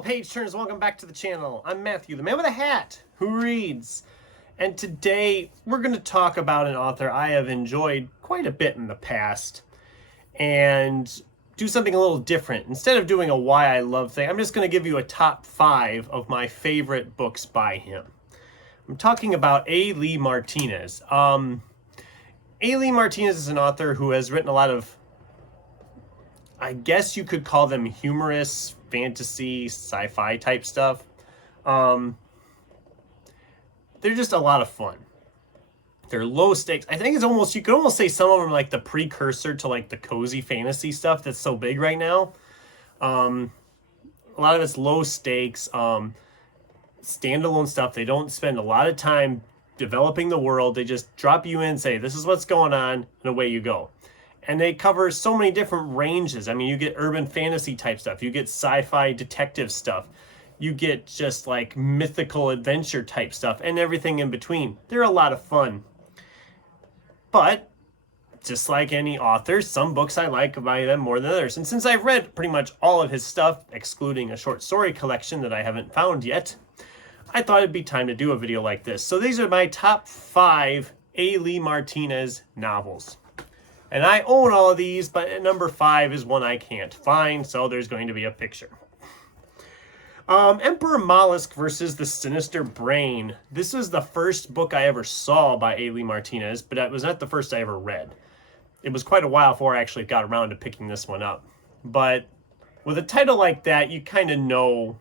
Hello, page turners. Welcome back to the channel. I'm Matthew, the man with a hat who reads. And today we're going to talk about an author I have enjoyed quite a bit in the past and do something a little different. Instead of doing a why I love thing, I'm just going to give you a top 5 of my favorite books by him. I'm talking about A. Lee Martinez. A. Lee Martinez is an author who has written a lot of, I guess you could call them humorous, fantasy, sci-fi type stuff. They're just a lot of fun. They're low stakes. I think it's almost, you could almost say some of them are like the precursor to like the cozy fantasy stuff that's so big right now. A lot of it's low stakes, standalone stuff. They don't spend a lot of time developing the world. They just drop you in, say, this is what's going on, and away you go. And they cover so many different ranges. I mean, you get urban fantasy type stuff. You get sci-fi detective stuff. You get just like mythical adventure type stuff and everything in between. They're a lot of fun. But just like any author, some books I like by them more than others. And since I've read pretty much all of his stuff, excluding a short story collection that I haven't found yet, I thought it'd be time to do a video like this. So these are my top 5 A. Lee Martinez novels. And I own all of these, but at number 5 is one I can't find, so there's going to be a picture. Emperor Mollusk versus the Sinister Brain. This was the first book I ever saw by A. Lee Martinez, but it was not the first I ever read. It was quite a while before I actually got around to picking this one up. But with a title like that, you kind of know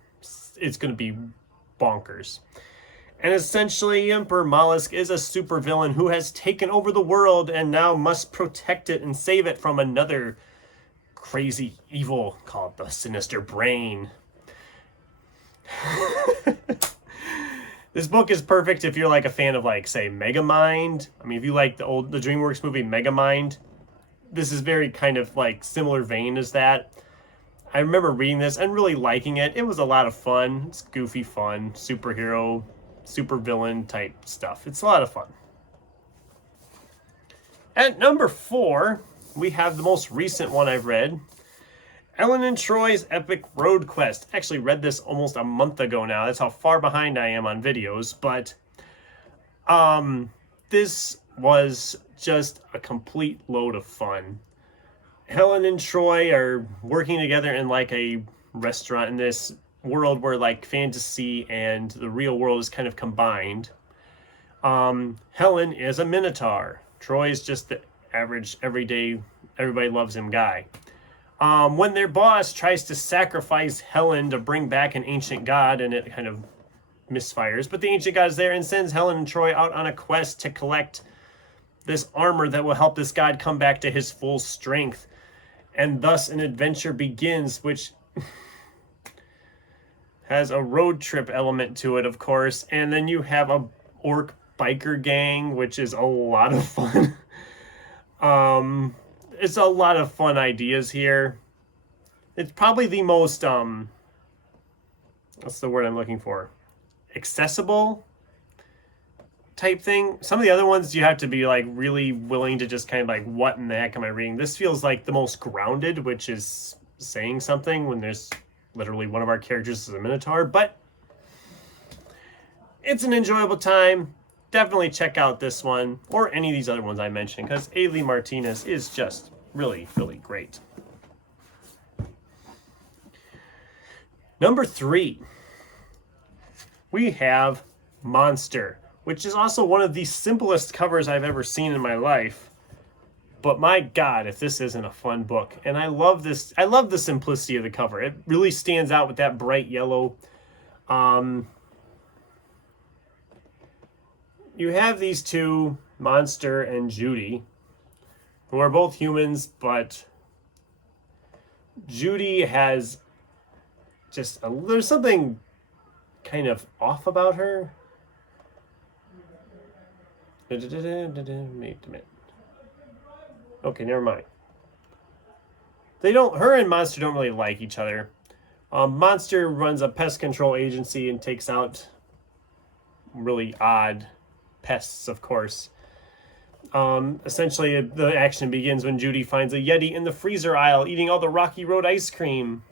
it's going to be bonkers. And essentially, Emperor Mollusk is a supervillain who has taken over the world and now must protect it and save it from another crazy evil called the Sinister Brain. This book is perfect if you're like a fan of, like, say, Megamind. I mean, if you like the DreamWorks movie Megamind, this is very kind of like similar vein as that. I remember reading this and really liking it. It was a lot of fun. It's goofy fun, superhero, super villain type stuff. It's a lot of fun. At number 4, we have the most recent one I've read, Ellen and Troy's Epic Road Quest. I actually read this almost a month ago now. That's how far behind I am on videos. But this was just a complete load of fun. Helen and Troy are working together in like a restaurant in this world where like fantasy and the real world is kind of combined. Helen is a minotaur. Troy is just the average, everyday, everybody loves him guy. When their boss tries to sacrifice Helen to bring back an ancient god, and it kind of misfires, but the ancient god is there and sends Helen and Troy out on a quest to collect this armor that will help this god come back to his full strength. And thus an adventure begins, which has a road trip element to it, of course. And then you have a orc biker gang, which is a lot of fun. It's a lot of fun ideas here. It's probably the most, what's the word I'm looking for? Accessible type thing. Some of the other ones you have to be like really willing to just kind of like, what in the heck am I reading? This feels like the most grounded, which is saying something when there's literally one of our characters is a minotaur, but it's an enjoyable time. Definitely check out this one or any of these other ones I mentioned, because A. Lee Martinez is just really, really great. Number 3, we have Monster, which is also one of the simplest covers I've ever seen in my life. But my God, if this isn't a fun book. And I love this. I love the simplicity of the cover. It really stands out with that bright yellow. You have these two, Monster and Judy, who are both humans, but Judy has just there's something kind of off about her. Wait a minute. Okay, never mind. Her and Monster don't really like each other. Monster runs a pest control agency and takes out really odd pests, of course. Essentially, the action begins when Judy finds a Yeti in the freezer aisle eating all the Rocky Road ice cream.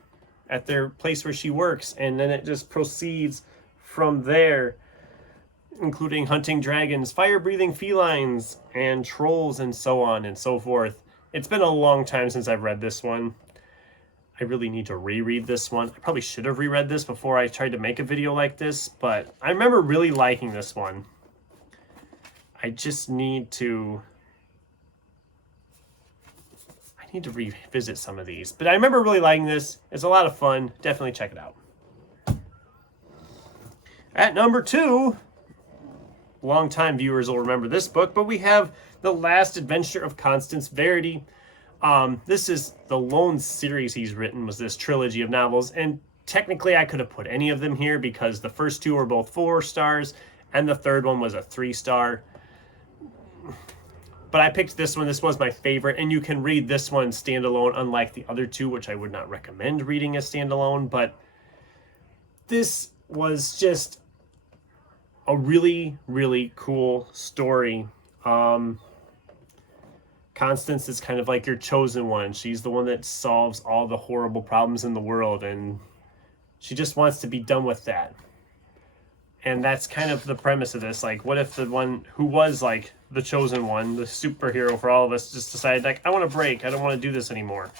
at their place where she works, and then it just proceeds from there, including hunting dragons, fire-breathing felines, and trolls, and so on and so forth. It's been a long time since I've read this one. I really need to reread this one. I probably should have reread this before I tried to make a video like this, but I remember really liking this one. I just need to... I need to revisit some of these. But I remember really liking this. It's a lot of fun. Definitely check it out. At number 2, longtime viewers will remember this book, but we have The Last Adventure of Constance Verity. This is the lone series he's written, was this trilogy of novels, and technically I could have put any of them here because the first 2 were both 4 stars and the third one was a 3-star. But I picked this one. This was my favorite, and you can read this one standalone, unlike the other 2, which I would not recommend reading as standalone. But this was just a really, really cool story. Constance is kind of like your chosen one. She's the one that solves all the horrible problems in the world, and she just wants to be done with that. And that's kind of the premise of this. Like, what if the one who was like the chosen one, the superhero for all of us, just decided, like, I want a break. I don't want to do this anymore.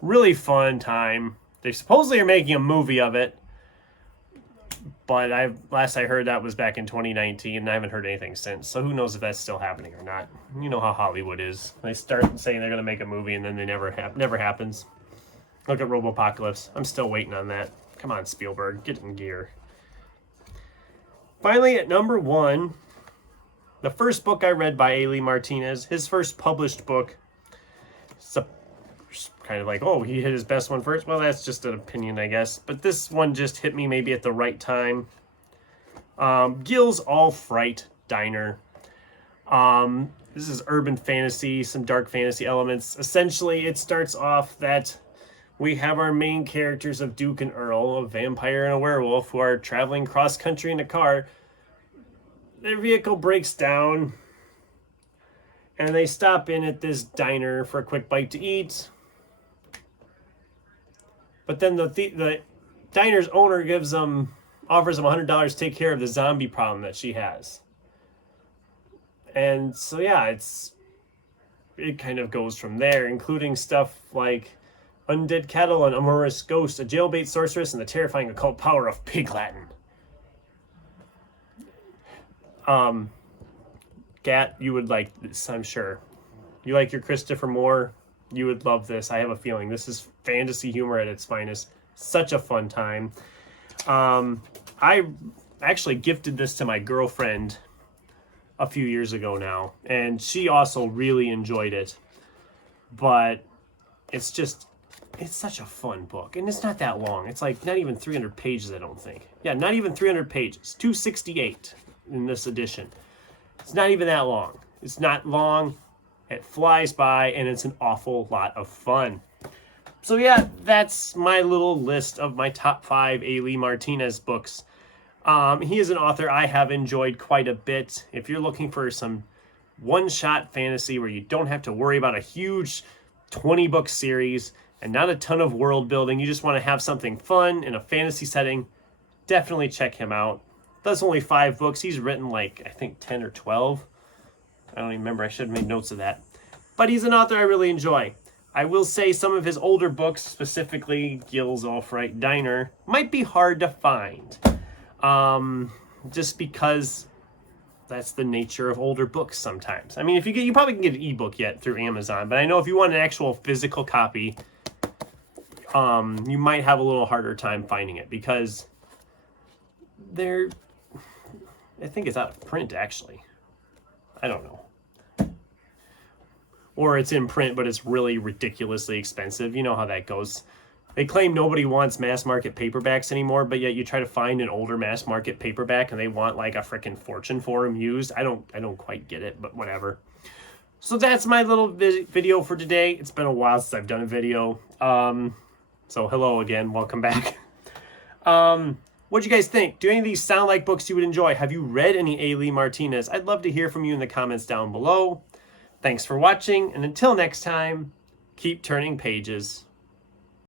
Really fun time. They supposedly are making a movie of it, but last I heard that was back in 2019, and I haven't heard anything since. So who knows if that's still happening or not. You know how Hollywood is. They start saying they're going to make a movie, and then they never happens. Look at Robopocalypse. I'm still waiting on that. Come on, Spielberg, get in gear. Finally, at number 1, the first book I read by A. Lee Martinez, his first published book. It's kind of like, oh, he hit his best one first. Well, that's just an opinion, I guess. But this one just hit me maybe at the right time. Gil's All Fright Diner. This is urban fantasy, some dark fantasy elements. Essentially, it starts off that we have our main characters of Duke and Earl, a vampire and a werewolf, who are traveling cross-country in a car. Their vehicle breaks down, and they stop in at this diner for a quick bite to eat. But then the diner's owner offers them $100 to take care of the zombie problem that she has. And so, yeah, it kind of goes from there, including stuff like undead cattle, an amorous ghost, a jailbait sorceress, and the terrifying occult power of Pig Latin. Gat, you would like this, I'm sure. You like your Christopher Moore, you would love this. I have a feeling this is fantasy humor at its finest. Such a fun time. I actually gifted this to my girlfriend a few years ago now, and she also really enjoyed it. But it's such a fun book, and it's not that long. It's like not even 300 pages, I don't think. Yeah, not even 300 pages. 268 in this edition. It's not even that long. It's not long. It flies by, and it's an awful lot of fun. So yeah, that's my little list of my top 5 A. Lee Martinez books. He is an author I have enjoyed quite a bit. If you're looking for some one-shot fantasy where you don't have to worry about a huge 20-book series and not a ton of world building, you just want to have something fun in a fantasy setting, definitely check him out. That's only 5 books. He's written like, I think 10 or 12. I don't even remember. I should have made notes of that. But he's an author I really enjoy. I will say some of his older books, specifically Gil's All Fright Diner, might be hard to find. Just because that's the nature of older books sometimes. I mean, you probably can get an ebook yet through Amazon, but I know if you want an actual physical copy, you might have a little harder time finding it because I think it's out of print, actually. I don't know. Or it's in print, but it's really ridiculously expensive. You know how that goes. They claim nobody wants mass market paperbacks anymore, but yet you try to find an older mass market paperback and they want like a freaking fortune for them used. I don't quite get it, but whatever. So that's my little video for today. It's been a while since I've done a video. So hello again, welcome back. What'd you guys think? Do any of these sound like books you would enjoy? Have you read any A. Lee Martinez? I'd love to hear from you in the comments down below. Thanks for watching, and until next time, keep turning pages.